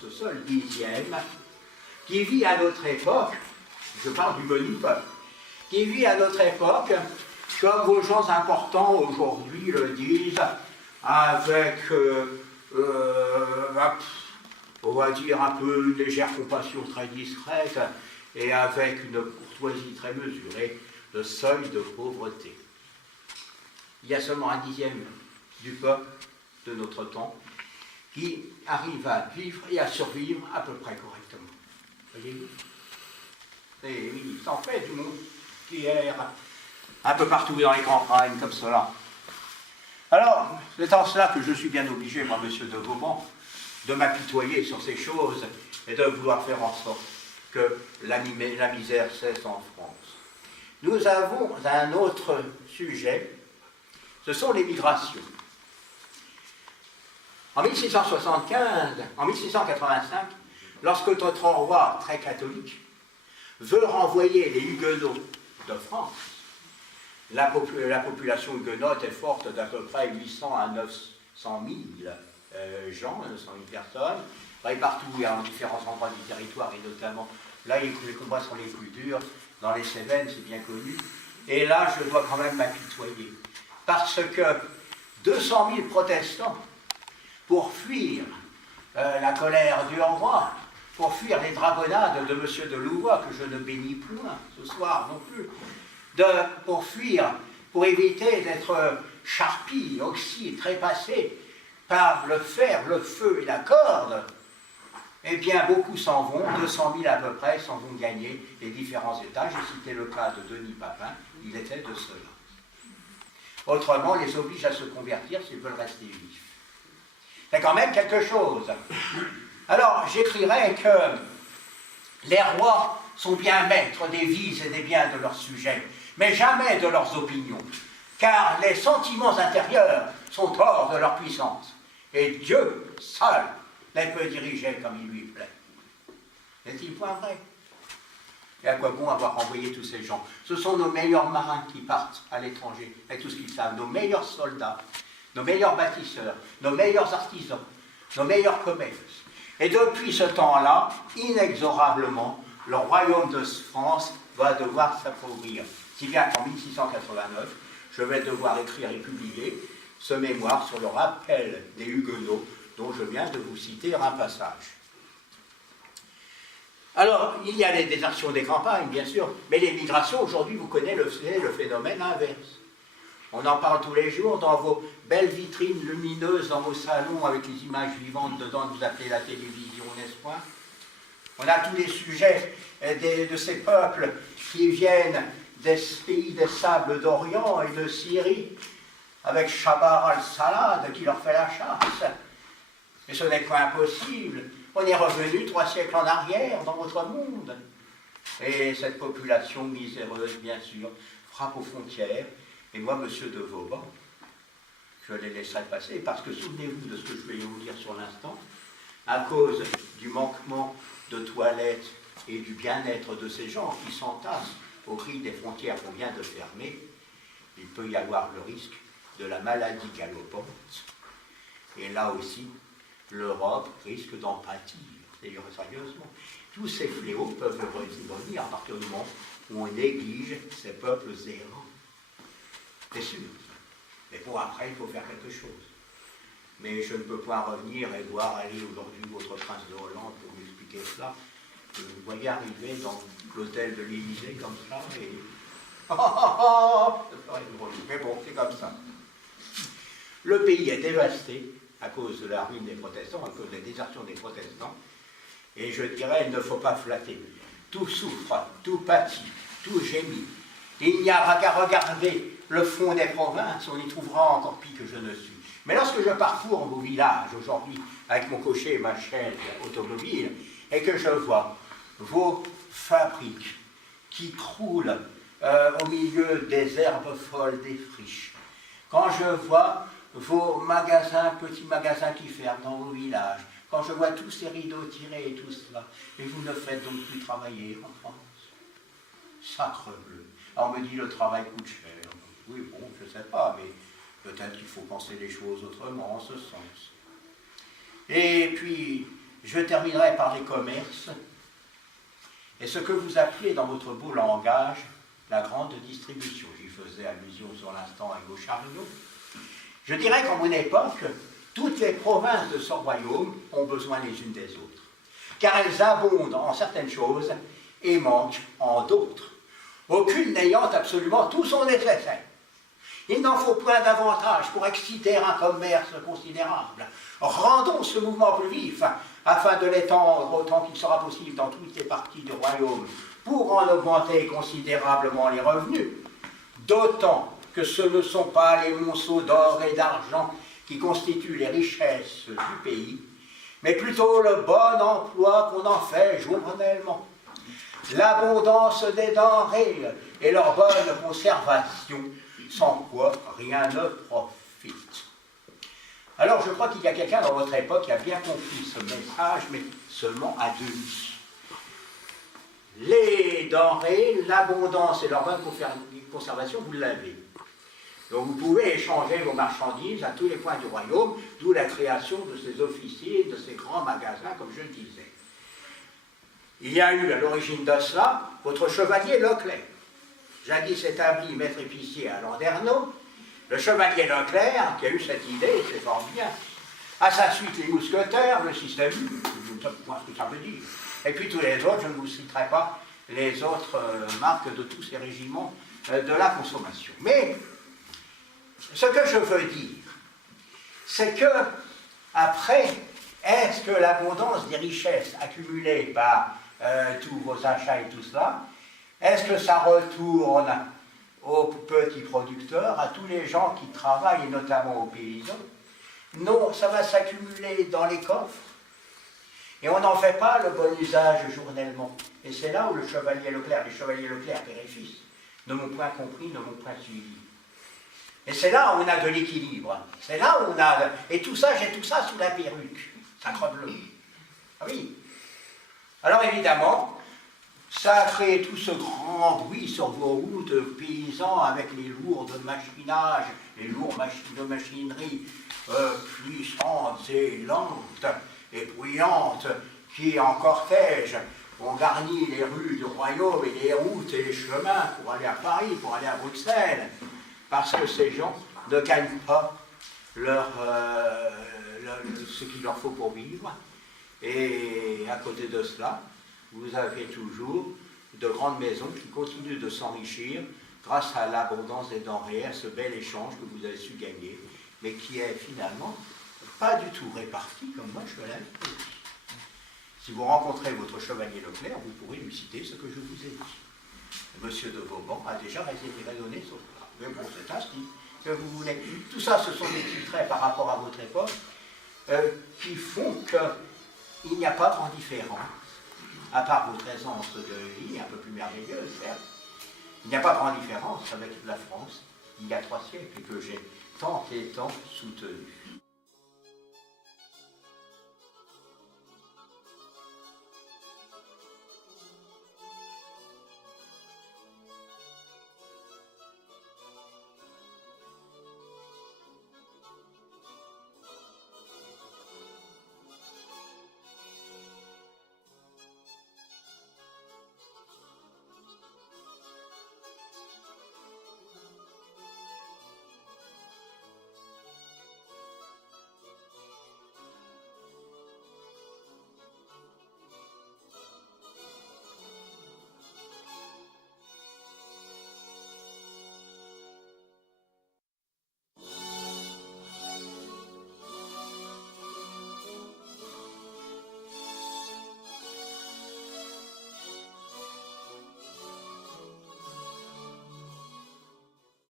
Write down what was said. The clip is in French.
ce seul dixième, qui vit à notre époque, je parle du menu peuple, qui vit à notre époque, comme vos gens importants aujourd'hui le disent, avec, on va dire, un peu une légère compassion très discrète, et avec une courtoisie très mesurée, le seuil de pauvreté. Il y a seulement un dixième du peuple de notre temps qui arrive à vivre et à survivre à peu près correctement. Voyez-vous? Et oui, il s'en fait du monde qui erre un peu partout dans les campagnes comme cela. Alors, c'est en cela que je suis bien obligé, moi, monsieur de Vauban, de m'apitoyer sur ces choses et de vouloir faire en sorte que la misère cesse en France. Nous avons un autre sujet, ce sont les migrations. En 1685, lorsque notre roi, très catholique, veut renvoyer les Huguenots de France, la population huguenote est forte d'à peu près 800 à 900 000 gens, 900 000 personnes, partout en différents endroits du territoire, et notamment, là, les combats sont les plus durs, dans les Cévennes, c'est bien connu, et là, je dois quand même m'apitoyer, parce que 200 000 protestants, pour fuir la colère du roi, pour fuir les dragonnades de M. de Louvois, que je ne bénis point ce soir non plus, pour fuir, pour éviter d'être charpis, oxy, trépassés par le fer, le feu et la corde, eh bien beaucoup s'en vont, 200 000 à peu près, s'en vont gagner les différents États. J'ai cité le cas de Denis Papin, il était de cela. Autrement, les oblige à se convertir s'ils veulent rester vifs. C'est quand même quelque chose. Alors, j'écrirai que les rois sont bien maîtres des vies et des biens de leurs sujets, mais jamais de leurs opinions, car les sentiments intérieurs sont hors de leur puissance, et Dieu seul les peut diriger comme il lui plaît. N'est-il point vrai? Et à quoi bon avoir envoyé tous ces gens? Ce sont nos meilleurs marins qui partent à l'étranger, avec tout ce qu'ils savent, nos meilleurs soldats, nos meilleurs bâtisseurs, nos meilleurs artisans, nos meilleurs commerces. Et depuis ce temps-là, inexorablement, le royaume de France va devoir s'appauvrir. Si bien qu'en 1689, je vais devoir écrire et publier ce mémoire sur le rappel des Huguenots, dont je viens de vous citer un passage. Alors, il y a les désertions des campagnes, bien sûr, mais les migrations, aujourd'hui, vous connaissez le phénomène inverse. On en parle tous les jours dans vos belles vitrines lumineuses, dans vos salons, avec les images vivantes dedans, que vous appelez la télévision, n'est-ce pas? On a tous les sujets de ces peuples qui viennent des pays des sables d'Orient et de Syrie, avec Shabar al-Salad qui leur fait la chasse. Mais ce n'est pas impossible. On est revenu 3 siècles en arrière dans votre monde. Et cette population miséreuse, bien sûr, frappe aux frontières. Et moi, monsieur de Vauban, je les laisserai passer, parce que souvenez-vous de ce que je vais vous dire sur l'instant, à cause du manquement de toilettes et du bien-être de ces gens qui s'entassent au cri des frontières qu'on vient de fermer, il peut y avoir le risque de la maladie galopante. Et là aussi, l'Europe risque d'en pâtir, sérieusement. Tous ces fléaux peuvent revenir à partir du moment où on néglige ces peuples errants. C'est sûr. Mais pour après, il faut faire quelque chose. Mais je ne peux pas revenir et voir aller aujourd'hui votre prince de Hollande pour vous expliquer cela. Vous voyez arriver dans l'hôtel de l'Élysée comme ça et... Mais bon, c'est comme ça. Le pays est dévasté à cause de la ruine des protestants, à cause de la désertion des protestants. Et je dirais, il ne faut pas flatter. Tout souffre, tout pâtit, tout gémit. Il n'y a qu'à regarder le fond des provinces, on y trouvera encore pis que je ne suis. Mais lorsque je parcours vos villages aujourd'hui, avec mon cocher et ma chaise automobile, et que je vois vos fabriques qui croulent au milieu des herbes folles des friches, quand je vois vos magasins, petits magasins qui ferment dans vos villages, quand je vois tous ces rideaux tirés et tout cela, et vous ne faites donc plus travailler en France. Sacre bleu. Alors on me dit le travail coûte cher. Oui, bon, je ne sais pas, mais peut-être qu'il faut penser les choses autrement, en ce sens. Et puis, Je terminerai par les commerces et ce que vous appelez dans votre beau langage la grande distribution. J'y faisais allusion sur l'instant à Hugo Chariot. Je dirais qu'en mon époque, toutes les provinces de ce royaume ont besoin les unes des autres, car elles abondent en certaines choses et manquent en d'autres, aucune n'ayant absolument tout son nécessaire. Il n'en faut point davantage pour exciter un commerce considérable. Rendons ce mouvement plus vif, afin de l'étendre autant qu'il sera possible dans toutes les parties du royaume, pour en augmenter considérablement les revenus, d'autant que ce ne sont pas les monceaux d'or et d'argent qui constituent les richesses du pays, mais plutôt le bon emploi qu'on en fait journellement, l'abondance des denrées et leur bonne conservation, sans quoi rien ne profite. Alors je crois qu'il y a quelqu'un dans votre époque qui a bien compris ce message, mais seulement à demi. Les denrées, l'abondance et leur bonne conservation, vous l'avez. Donc vous pouvez échanger vos marchandises à tous les points du royaume, d'où la création de ces officiers, de ces grands magasins, comme je le disais. Il y a eu à l'origine de cela votre chevalier Leclerc, jadis établi maître épicier à Landerneau. Le chevalier Leclerc, qui a eu cette idée, c'est fort bien. À sa suite, les mousquetaires, le système, je ne sais pas ce que ça veut dire. Et puis tous les autres, je ne vous citerai pas les autres marques de tous ces régiments de la consommation. Mais ce que je veux dire, c'est que, après, est-ce que l'abondance des richesses accumulées par tous vos achats et tout cela, est-ce que ça retourne aux petits producteurs, à tous les gens qui travaillent, et notamment aux paysans? Non, ça va s'accumuler dans les coffres, et on n'en fait pas le bon usage journellement. Et c'est là où le chevalier Leclerc, les chevaliers Leclerc, père et fils, ne m'ont point compris, ne m'ont point suivi. Et c'est là où on a de l'équilibre. C'est là où on a... Et tout ça, j'ai tout ça sous la perruque. Sacrebleu. Ah oui. Alors évidemment, ça a créé tout ce grand bruit sur vos routes paysans avec les lourdes machinages, les lourdes machineries puissantes et lentes et bruyantes qui, en cortège, ont garni les rues du royaume et les routes et les chemins pour aller à Paris, pour aller à Bruxelles, parce que ces gens ne gagnent pas ce qu'il leur faut pour vivre. Et à côté de cela, vous avez toujours de grandes maisons qui continuent de s'enrichir grâce à l'abondance des denrées, à ce bel échange que vous avez su gagner, mais qui est finalement pas du tout réparti comme moi je l'avais dit. Si vous rencontrez votre chevalier Leclerc, vous pourrez lui citer ce que je vous ai dit. Monsieur de Vauban a déjà raisonné sur ça. Mais bon, c'est ainsi que vous voulez. Tout ça, ce sont des petits traits par rapport à votre époque qui font qu'il n'y a pas grande différence, à part votre aisance de vie, un peu plus merveilleuse, certes. Il n'y a pas grande différence avec la France, il y a 3 siècles, que j'ai tant et tant soutenu.